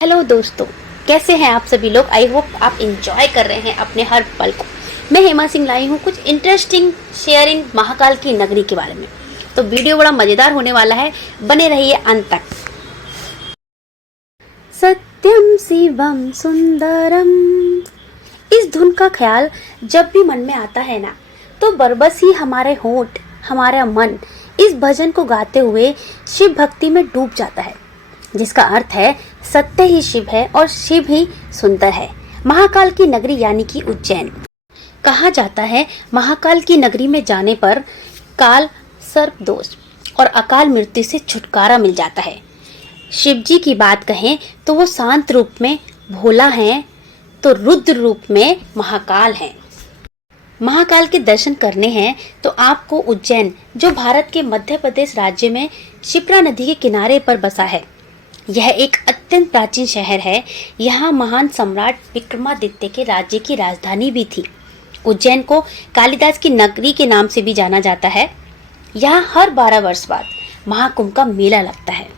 Hello दोस्तों, कैसे हैं आप सभी लोग। आई होप आप इंजॉय कर रहे हैं अपने हर पल को। मैं हेमा सिंह लाई हूँ कुछ इंटरेस्टिंग शेयरिंग महाकाल की नगरी के बारे में। तो वीडियो बड़ा मजेदार होने वाला है, बने रहिए अंत तक। सत्यम शिवम सुंदरम, इस धुन का ख्याल जब भी मन में आता है ना, तो बरबस ही हमारे होंठ, हमारा मन इस भजन को गाते हुए शिव भक्ति में डूब जाता है, जिसका अर्थ है सत्य ही शिव है और शिव ही सुंदर है। महाकाल की नगरी यानी कि उज्जैन। कहा जाता है महाकाल की नगरी में जाने पर काल, सर्प दोष और अकाल मृत्यु से छुटकारा मिल जाता है। शिव जी की बात कहें तो वो शांत रूप में भोला है, तो रुद्र रूप में महाकाल है। महाकाल के दर्शन करने हैं तो आपको उज्जैन, जो भारत के मध्य प्रदेश राज्य में शिप्रा नदी के किनारे पर बसा है, यह एक अत्यंत प्राचीन शहर है। यहाँ महान सम्राट विक्रमादित्य के राज्य की राजधानी भी थी। उज्जैन को कालिदास की नगरी के नाम से भी जाना जाता है। यहाँ हर 12 वर्ष बाद महाकुंभ का मेला लगता है।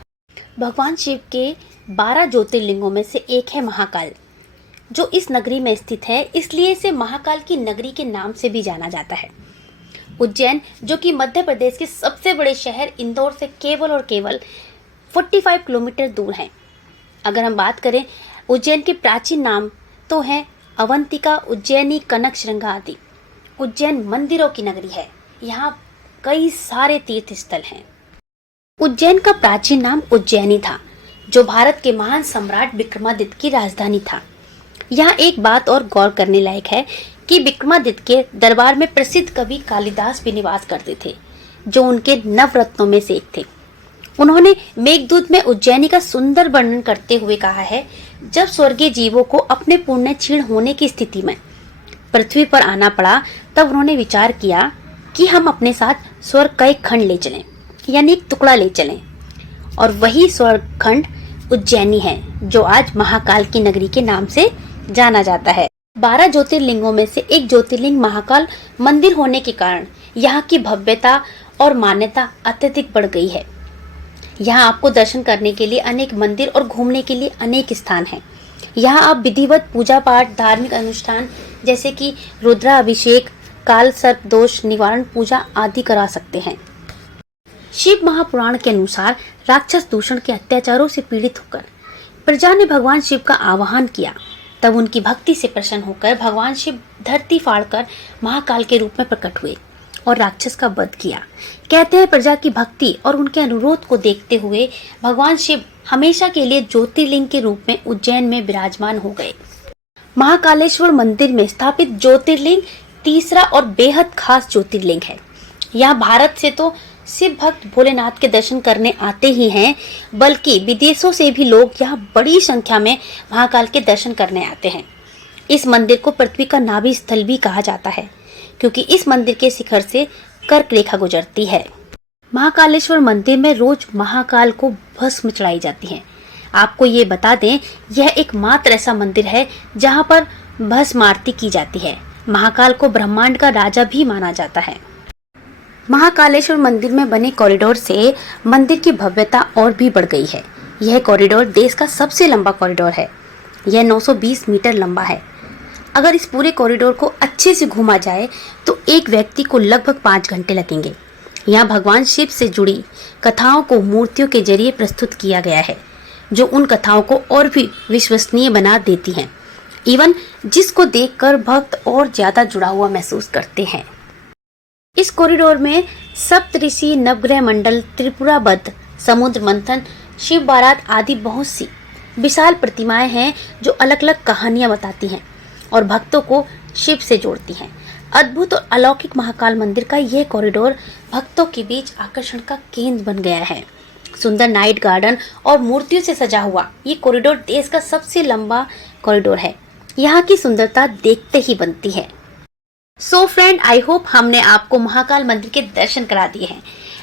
भगवान शिव के 12 ज्योतिर्लिंगों में से एक है महाकाल, जो इस नगरी में स्थित है, इसलिए इसे महाकाल की नगरी के नाम से भी जाना जाता है। उज्जैन, जो कि मध्य प्रदेश के सबसे बड़े शहर इंदौर से केवल और केवल 45 किलोमीटर दूर हैं। अगर हम बात करें उज्जैन के प्राचीन नाम, तो है अवंतिका, उज्जैनी, कनक श्रृंगा आदि। उज्जैन मंदिरों की नगरी है। यहाँ कई सारे तीर्थ स्थल हैं। उज्जैन का प्राचीन नाम उज्जैनी था, जो भारत के महान सम्राट विक्रमादित्य की राजधानी था। यहाँ एक बात और गौर करने लायक है कि विक्रमादित्य के दरबार में प्रसिद्ध कवि कालिदास भी निवास करते थे, जो उनके नवरत्नों में से एक थे। उन्होंने मेघदूत में उज्जैनी का सुंदर वर्णन करते हुए कहा है, जब स्वर्गीय जीवों को अपने पुण्य क्षीण होने की स्थिति में पृथ्वी पर आना पड़ा, तब उन्होंने विचार किया कि हम अपने साथ स्वर्ग का एक खंड ले चलें, यानी एक टुकड़ा ले चलें, और वही स्वर्ग खंड उज्जैनी है, जो आज महाकाल की नगरी के नाम से जाना जाता है। 12 ज्योतिर्लिंगों में से एक ज्योतिर्लिंग महाकाल मंदिर होने के कारण यहाँ की भव्यता और मान्यता अत्यधिक बढ़ गई है। यहाँ आपको दर्शन करने के लिए अनेक मंदिर और घूमने के लिए अनेक स्थान हैं। यहाँ आप विधिवत पूजा पाठ, धार्मिक अनुष्ठान जैसे कि रुद्राभिषेक, काल सर्प दोष निवारण पूजा आदि करा सकते हैं। शिव महापुराण के अनुसार राक्षस दूषण के अत्याचारों से पीड़ित होकर प्रजा ने भगवान शिव का आवाहन किया। तब उनकी भक्ति से प्रसन्न होकर भगवान शिव धरती फाड़कर महाकाल के रूप में प्रकट हुए और राक्षस का वध किया। कहते हैं प्रजा की भक्ति और उनके अनुरोध को देखते हुए भगवान शिव हमेशा के लिए ज्योतिर्लिंग के रूप में उज्जैन में विराजमान हो गए। महाकालेश्वर मंदिर में स्थापित ज्योतिर्लिंग तीसरा और बेहद खास ज्योतिर्लिंग है। यहाँ भारत से तो शिव भक्त भोलेनाथ के दर्शन करने आते ही हैं, बल्कि विदेशों से भी लोग यहाँ बड़ी संख्या में महाकाल के दर्शन करने आते हैं। इस मंदिर को पृथ्वी का नाभि स्थल भी कहा जाता है, क्योंकि इस मंदिर के शिखर से कर्क रेखा गुजरती है। महाकालेश्वर मंदिर में रोज महाकाल को भस्म चढ़ाई जाती है। आपको ये बता दें, यह एकमात्र ऐसा मंदिर है जहाँ पर भस्म आरती की जाती है। महाकाल को ब्रह्मांड का राजा भी माना जाता है। महाकालेश्वर मंदिर में बने कॉरिडोर से मंदिर की भव्यता और भी बढ़ गई है। यह कॉरिडोर देश का सबसे लंबा कॉरिडोर है। यह 920 मीटर लंबा है। अगर इस पूरे कॉरिडोर को अच्छे से घूमा जाए तो एक व्यक्ति को लगभग 5 घंटे लगेंगे। यहाँ भगवान शिव से जुड़ी कथाओं को मूर्तियों के जरिए प्रस्तुत किया गया है, जो उन कथाओं को और भी विश्वसनीय बना देती हैं, इवन जिसको देखकर भक्त और ज्यादा जुड़ा हुआ महसूस करते हैं। इस कॉरिडोर में सप्तऋषि, नवग्रह मंडल, त्रिपुरा वध, समुद्र मंथन, शिव बारात आदि बहुत सी विशाल प्रतिमाएं हैं, जो अलग अलग कहानियां बताती हैं और भक्तों को शिव से जोड़ती हैं। अद्भुत और अलौकिक महाकाल मंदिर का यह कॉरिडोर भक्तों के बीच आकर्षण का केंद्र बन गया है। सुंदर नाइट गार्डन और मूर्तियों से सजा हुआ ये कॉरिडोर देश का सबसे लंबा कॉरिडोर है। यहाँ की सुंदरता देखते ही बनती है। सो फ्रेंड, आई होप हमने आपको महाकाल मंदिर के दर्शन करा दिए हैं,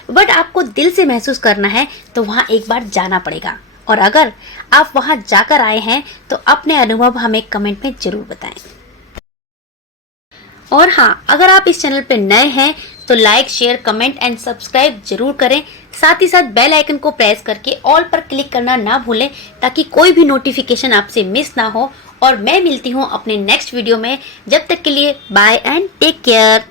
बट आपको दिल से महसूस करना है तो वहाँ एक बार जाना पड़ेगा। और अगर आप वहां जाकर आए हैं तो अपने अनुभव हमें कमेंट में जरूर बताएं। और हाँ, अगर आप इस चैनल पे नए हैं तो like, share, comment and subscribe जरूर करें। साथ ही साथ बेल आइकन को प्रेस करके ऑल पर क्लिक करना ना भूलें ताकि कोई भी नोटिफिकेशन आपसे मिस ना हो। और मैं मिलती हूँ अपने नेक्स्ट वीडियो में। जब तक के लिए बाय एंड टेक केयर।